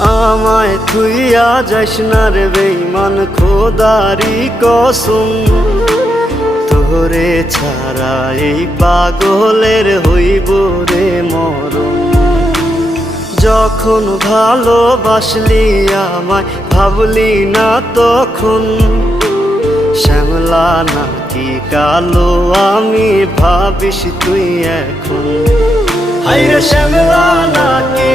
আমায় থুইয়া যাস না রে বেঈমান, খোদারি কসম। তোরে ছাড়া এই পাগলের হইব রে মরণ। যখন ভালোবাসলি আমায় ভাবলি না তখন, শ্যামলা নাকি কালো আমি ভাবিস তুই এখন। হায়রে শ্যামলা নাকি